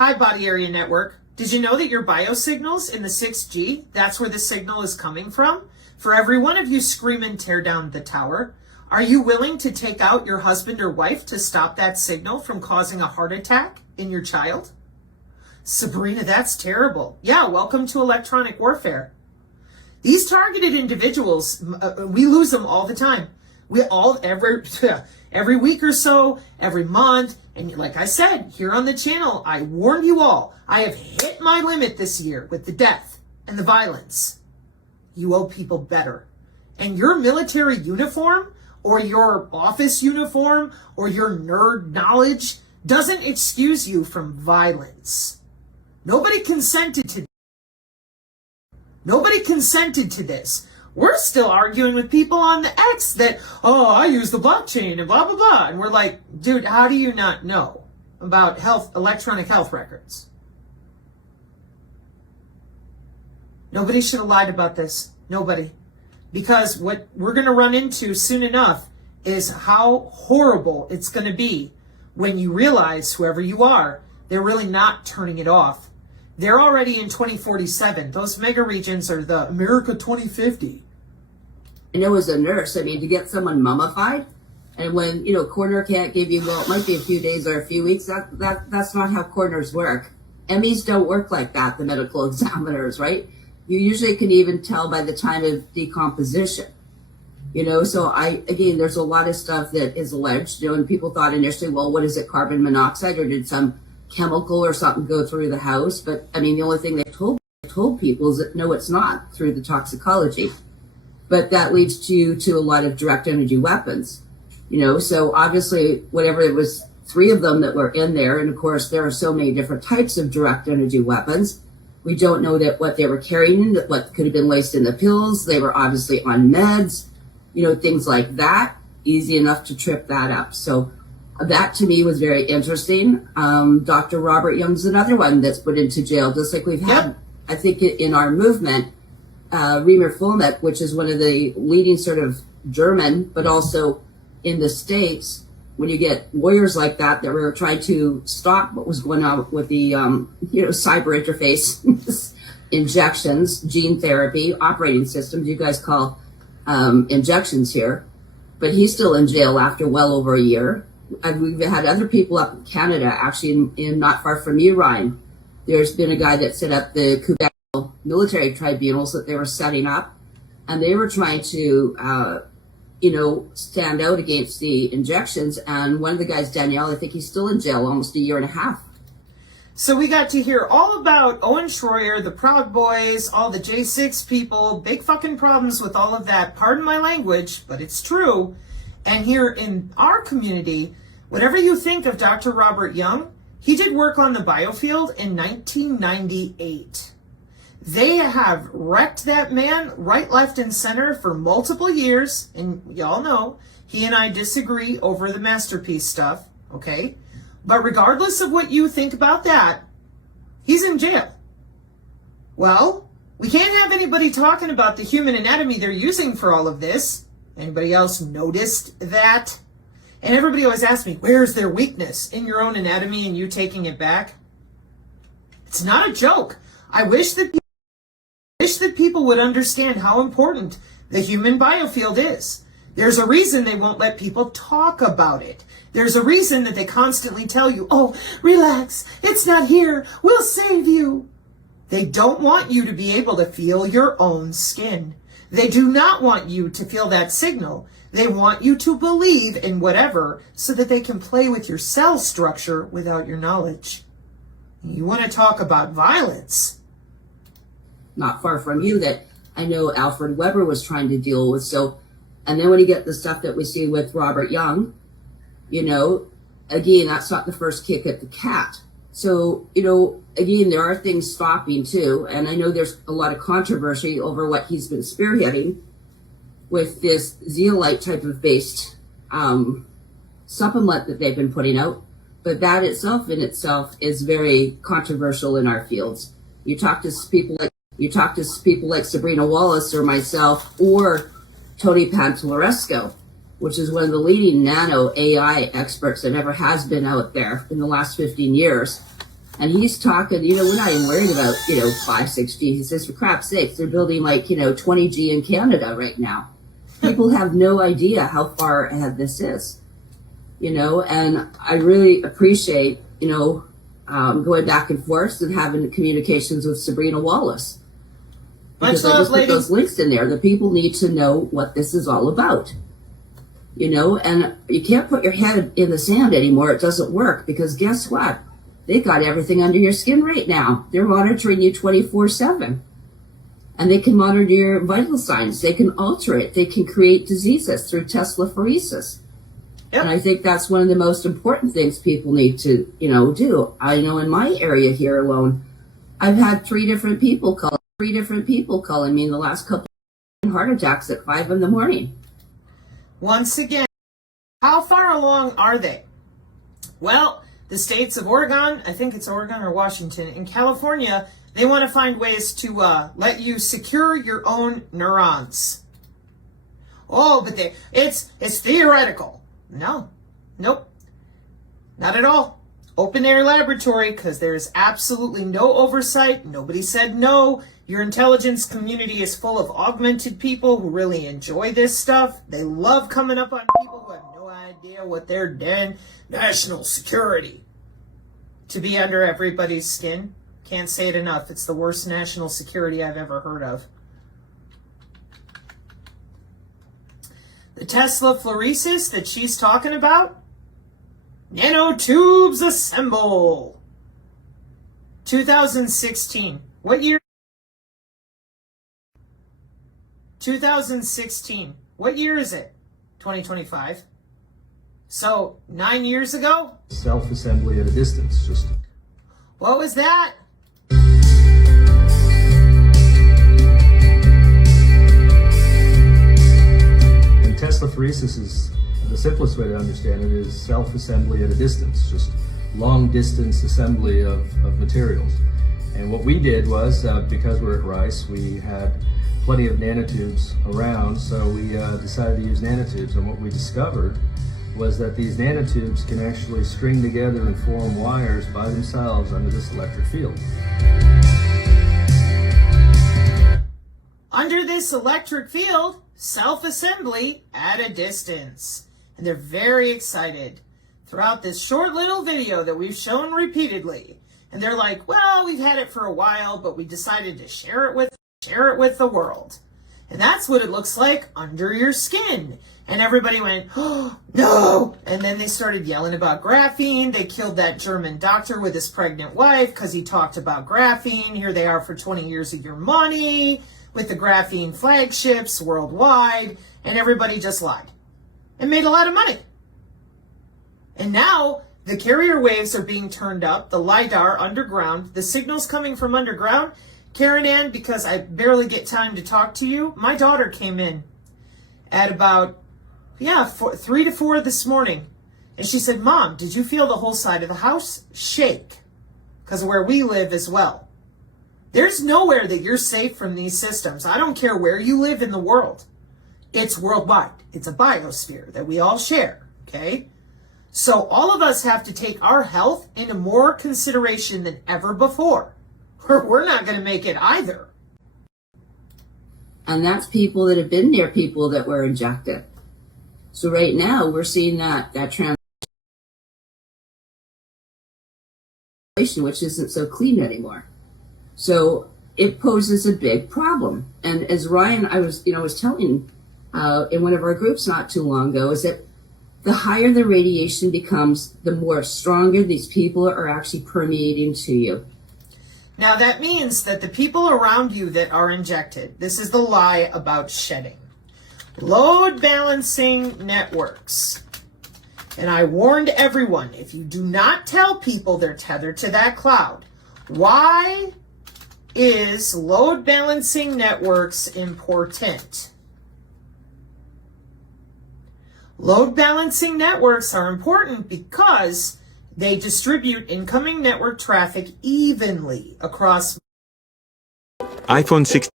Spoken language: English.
Hi, Body Area Network. Did you know that your biosignals in the 6G, that's where the signal is coming from? For every one of you screaming, tear down the tower, are you willing to take out your husband or wife to stop that signal from causing a heart attack in your child? Sabrina, that's terrible. Yeah, welcome to electronic warfare. These targeted individuals, we lose them all the time. Every week or so, every month, and like I said, here on the channel, I warn you all, I have hit my limit this year with the death and the violence. You owe people better. And your military uniform, or your office uniform, or your nerd knowledge doesn't excuse you from violence. Nobody consented to this. We're still arguing with people on the X that, oh, I use the blockchain and blah, blah, blah. And we're like, dude, how do you not know about electronic health records? Nobody should have lied about this. Nobody. Because what we're going to run into soon enough is how horrible it's going to be when you realize, whoever you are, they're really not turning it off. They're already in 2047. Those mega regions are the America 2050. And it was a nurse. I mean, to get someone mummified, and when, coroner can't give you, well, it might be a few days or a few weeks. That's not how coroners work. MEs don't work like that, the medical examiners, right? You usually can even tell by the time of decomposition. So again, there's a lot of stuff that is alleged, and people thought initially, well, what is it, carbon monoxide, or did some chemical or something go through the house? But I mean, the only thing they told people is that no, it's not, through the toxicology. But that leads to a lot of direct energy weapons, so obviously whatever, it was 3 of them that were in there. And of course, there are so many different types of direct energy weapons. We don't know that what they were carrying, that what could have been laced in the pills. They were obviously on meds, things like that. Easy enough to trip that up. So that to me was very interesting. Dr. Robert Young's another one that's put into jail, just like we've had, I think, in our movement, Remer Fulmek, which is one of the leading sort of German, but also in the States, when you get warriors like that were trying to stop what was going on with the, cyber interface injections, gene therapy, operating systems, you guys call injections here. But he's still in jail after well over a year. We've had other people up in Canada, actually in not far from you, Ryan. There's been a guy that set up the Quebec military tribunals that they were setting up, and they were trying to, stand out against the injections. And one of the guys, Danielle, I think he's still in jail almost a year and a half. So we got to hear all about Owen Schroyer, the Proud Boys, all the J6 people, big fucking problems with all of that. Pardon my language, but it's true. And here in our community, whatever you think of Dr. Robert Young, he did work on the biofield in 1998. They have wrecked that man right, left, and center for multiple years. And y'all know, he and I disagree over the masterpiece stuff, okay? But regardless of what you think about that, he's in jail. Well, we can't have anybody talking about the human anatomy they're using for all of this. Anybody else noticed that? And everybody always asks me, where's their weakness in your own anatomy and you taking it back? It's not a joke. I wish that people would understand how important the human biofield is. There's a reason they won't let people talk about it. There's a reason that they constantly tell you, oh, relax, it's not here, we'll save you. They don't want you to be able to feel your own skin. They do not want you to feel that signal. They want you to believe in whatever so that they can play with your cell structure without your knowledge. You want to talk about violence? Not far from you that I know Alfred Weber was trying to deal with. So, and then when you get the stuff that we see with Robert Young, again, that's not the first kick at the cat. So, again, there are things stopping too. And I know there's a lot of controversy over what he's been spearheading with this zeolite type of based supplement that they've been putting out. But that itself is very controversial in our fields. You talk to people like Sabrina Wallace or myself or Tony Pantalleresco, which is one of the leading nano AI experts that ever has been out there in the last 15 years. And he's talking, we're not even worried about, 5-6G. He says, for crap's sakes, they're building 20G in Canada right now. People have no idea how far ahead this is, and I really appreciate, going back and forth and having communications with Sabrina Wallace. Because I just put those links in there. The people need to know what this is all about. And you can't put your head in the sand anymore. It doesn't work because guess what? They got everything under your skin right now. They're monitoring you 24/7. And they can monitor your vital signs. They can alter it. They can create diseases through telephoresis. Yep. And I think that's one of the most important things people need to, do. I know in my area here alone, I've had 3 different people calling me in the last couple of heart attacks at 5 a.m. Once again, how far along are they? Well, the states of Oregon, I think it's Oregon or Washington, and California, they want to find ways to let you secure your own neurons. Oh, but it's theoretical. Nope, not at all. Open air laboratory, because there's absolutely no oversight. Nobody said no. Your intelligence community is full of augmented people who really enjoy this stuff. They love coming up on people who have no idea what they're doing. National security. To be under everybody's skin. Can't say it enough. It's the worst national security I've ever heard of. The telephoresis that she's talking about, nanotubes assemble. 2016. What year? 2016. What year is it? 2025. So, 9 years ago? Self-assembly at a distance, just. What was that? And telephoresis is, the simplest way to understand it is self-assembly at a distance, just long-distance assembly of materials. And what we did was, because we're at Rice, we had plenty of nanotubes around, so we decided to use nanotubes. And what we discovered was that these nanotubes can actually string together and form wires by themselves under this electric field. Under this electric field, self-assembly at a distance. And they're very excited throughout this short little video that we've shown repeatedly. And they're like, well, we've had it for a while, but we decided to share it with the world. And that's what it looks like under your skin. And everybody went, oh, no. And then they started yelling about graphene. They killed that German doctor with his pregnant wife because he talked about graphene. Here they are for 20 years of your money with the graphene flagships worldwide. And everybody just lied and made a lot of money. And now the carrier waves are being turned up, the LiDAR underground, the signals coming from underground. Karen Ann, because I barely get time to talk to you, my daughter came in at about 3 to 4 this morning. And she said, Mom, did you feel the whole side of the house shake? Because of where we live as well. There's nowhere that you're safe from these systems. I don't care where you live in the world. It's worldwide. It's a biosphere that we all share, okay? So all of us have to take our health into more consideration than ever before. We're not going to make it either. And that's people that have been near people that were injected. So right now we're seeing that translation, which isn't so clean anymore. So it poses a big problem. And as Ryan, I was telling in one of our groups not too long ago, is that the higher the radiation becomes, the more stronger these people are actually permeating to you. Now that means that the people around you that are injected, this is the lie about shedding. Load balancing networks. And I warned everyone, if you do not tell people they're tethered to that cloud, why is load balancing networks important? Load balancing networks are important because they distribute incoming network traffic evenly across iPhone 16